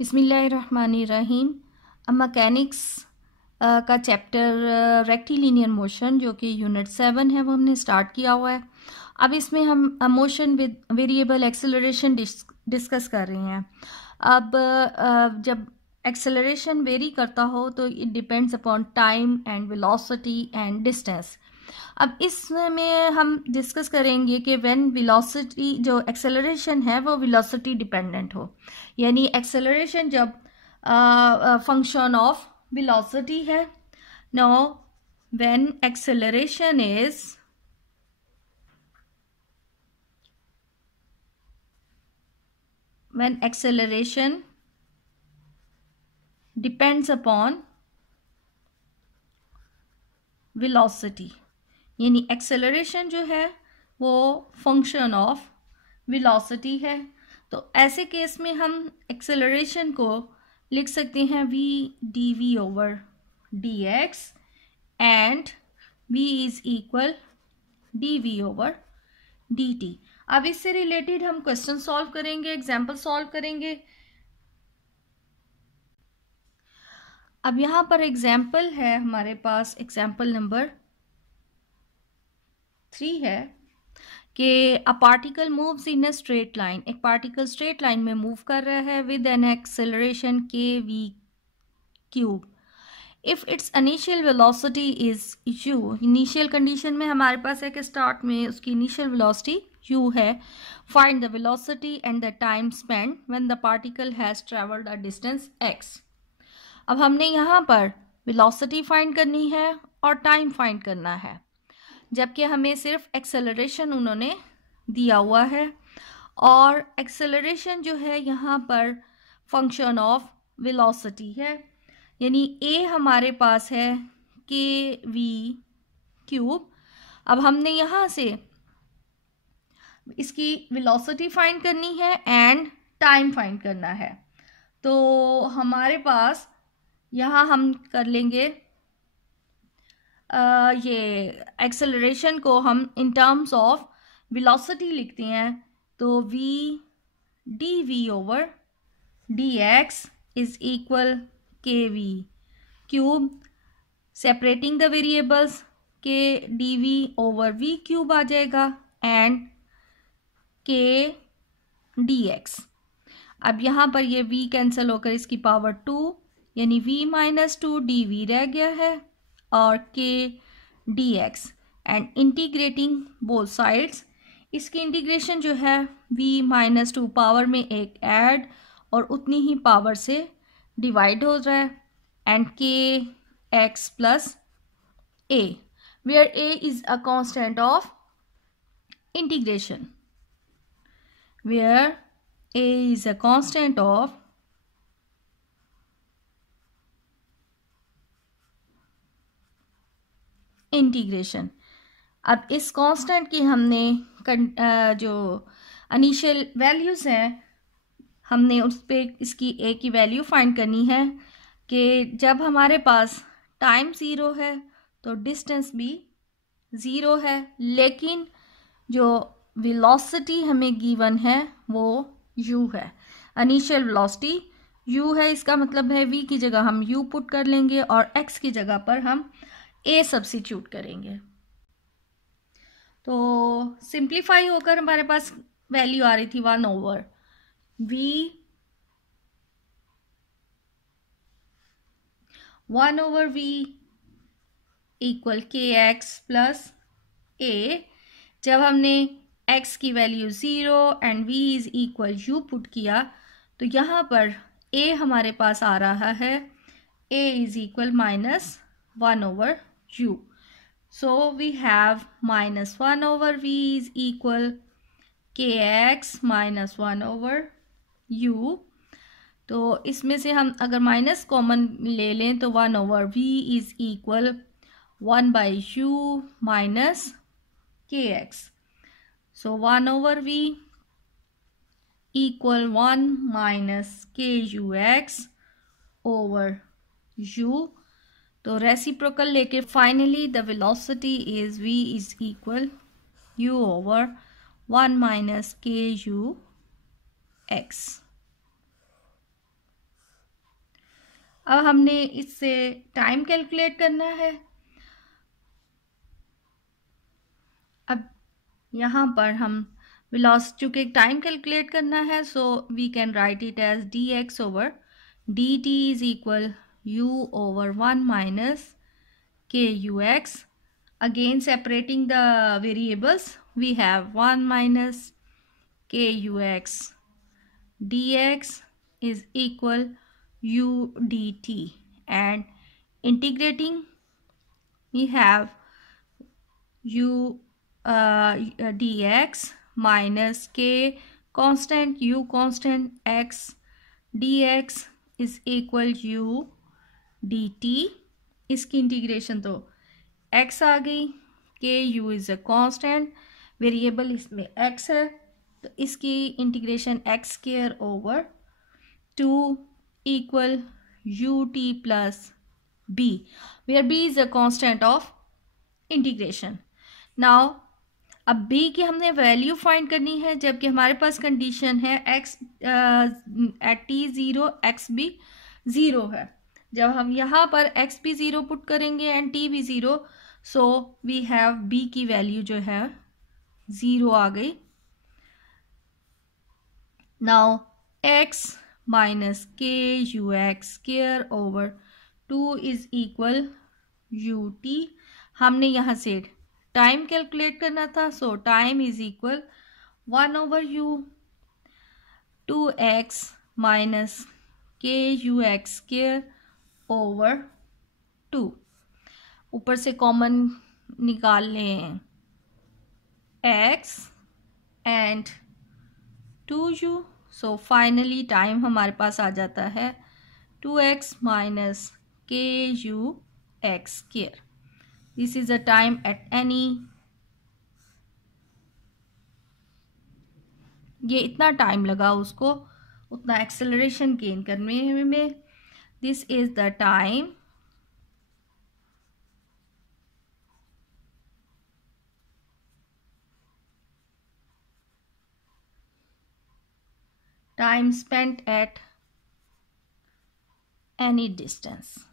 बिस्मिल्लाहिर्रहमानिर्रहीम। अब मैकेनिक्स का चैप्टर रेक्टिलिनियर मोशन जो कि यूनिट 7 है वो हमने स्टार्ट किया हुआ है। अब इसमें हम motion with variable acceleration discuss कर रहे हैं। अब जब एक्सेलरेशन वेरी करता हो तो it depends upon time and velocity and distance. अब इसमें हम डिस्कस करेंगे कि व्हेन वेलोसिटी जो एक्सेलरेशन है वो वेलोसिटी डिपेंडेंट हो, यानी एक्सेलरेशन जब फंक्शन ऑफ वेलोसिटी है। Now when acceleration is when acceleration depends upon velocity, यानी एक्सेलरेशन जो है वो फंक्शन ऑफ वेलोसिटी है। तो ऐसे केस में हम एक्सेलरेशन को लिख सकते हैं v dv over dx and v is equal dv over dt। अब इससे रिलेटेड हम क्वेश्चन सॉल्व करेंगे, एग्जाम्पल सॉल्व करेंगे। अब यहाँ पर एग्जाम्पल है हमारे पास, एग्जाम्पल नंबर 3 है कि a particle moves in a straight line. एक पार्टिकल स्ट्रेट लाइन में मूव कर रहा है with an acceleration K V cube. If it's initial velocity is u, initial condition में हमारे पास है कि स्टार्ट में उसकी इनिशियल वेलोसिटी u है। Find the velocity and the time spend when the particle has travelled a distance x। अब हमने यहाँ पर वेलोसिटी फाइंड करनी है और टाइम फाइंड करना है, जबकि हमें सिर्फ एक्सेलरेशन उन्होंने दिया हुआ है और एक्सेलरेशन जो है यहाँ पर फंक्शन ऑफ वेलोसिटी है, यानी a हमारे पास है के वी क्यूब। अब हमने यहाँ से इसकी वेलोसिटी फाइंड करनी है एंड टाइम फाइंड करना है। तो हमारे पास यहाँ हम कर लेंगे ये एक्सेलरेशन को हम इन टर्म्स ऑफ वेलोसिटी लिखते हैं। तो v dv over dx is equal K V cube. Separating the variables, K dv over v cube आ जाएगा एंड के dx। अब यहाँ पर ये v कैंसिल होकर इसकी पावर 2, यानी v माइनस 2 dv रह गया है और k dx and integrating both sides. इसकी इंटीग्रेशन जो है v माइनस 2 पावर में एक ऐड और उतनी ही पावर से डिवाइड हो रहा है and k x plus a, where a is a constant of integration, where a is a constant of integration. अब इस कांस्टेंट की हमने जो इनिशियल वैल्यूज हैं हमने उस पर इसकी a की वैल्यू फाइंड करनी है कि जब हमारे पास टाइम 0 है तो डिस्टेंस भी 0 है, लेकिन जो वेलोसिटी हमें गिवन है वो u है। इनिशियल वेलोसिटी u है, इसका मतलब है v की जगह हम u पुट कर लेंगे और x की जगह पर हम a सब्स्टिट्यूट करेंगे। तो सिंप्लीफाई होकर हमारे पास वैल्यू आ रही थी 1 over v, 1 over v equal K x plus a। जब हमने x की value 0 and v is equal u put किया तो यहाँ पर a हमारे पास आ रहा है a is equal minus 1 over u। So we have minus 1 over v is equal K X minus 1 over u। तो इसमें से हम अगर माइनस कॉमन ले लें तो 1 over v is equal 1 by u minus के x. So 1 over v equal 1 minus kux over u। तो रेसिप्रोकल लेके finally the velocity is v is equal u over 1 minus kux। अब हमने इससे टाइम कैलकुलेट करना है। अब यहाँ पर हम वेलोसिटी, चूँकि टाइम कैलकुलेट करना है, so we can write it as dx over dt is equal u over 1 minus k ux. Again separating the variables, we have 1 minus k ux dx is equal u dt, and integrating we have u dx minus k constant u constant x dx is equal u dt. इसकी integration तो x आ गई, k u is a constant, variable इसमें x है, तो इसकी integration x square over 2 equal u t plus b, where b is a constant of integration. Now अब b की हमने वैल्यू फाइंड करनी है, जबकि हमारे पास कंडीशन है x एट t 0 x भी 0 है. जब हम यहाँ पर x भी 0 पुट करेंगे एंड t भी 0, सो वी हैव b की वैल्यू जो है 0 आ गई. Now x minus k u x square over 2 is equal u t. हमने यहाँ से टाइम कैलकुलेट करना था, सो time is equal 1 over u 2x minus k u x square over 2. ऊपर से कॉमन निकाल लें x and 2u, so finally time हमारे पास आ जाता है 2x minus k u x square. This is the time at any, ये इतना time लगा उसको उतना एक्सेलरेशन गेन करने में. This is the time spent at any distance.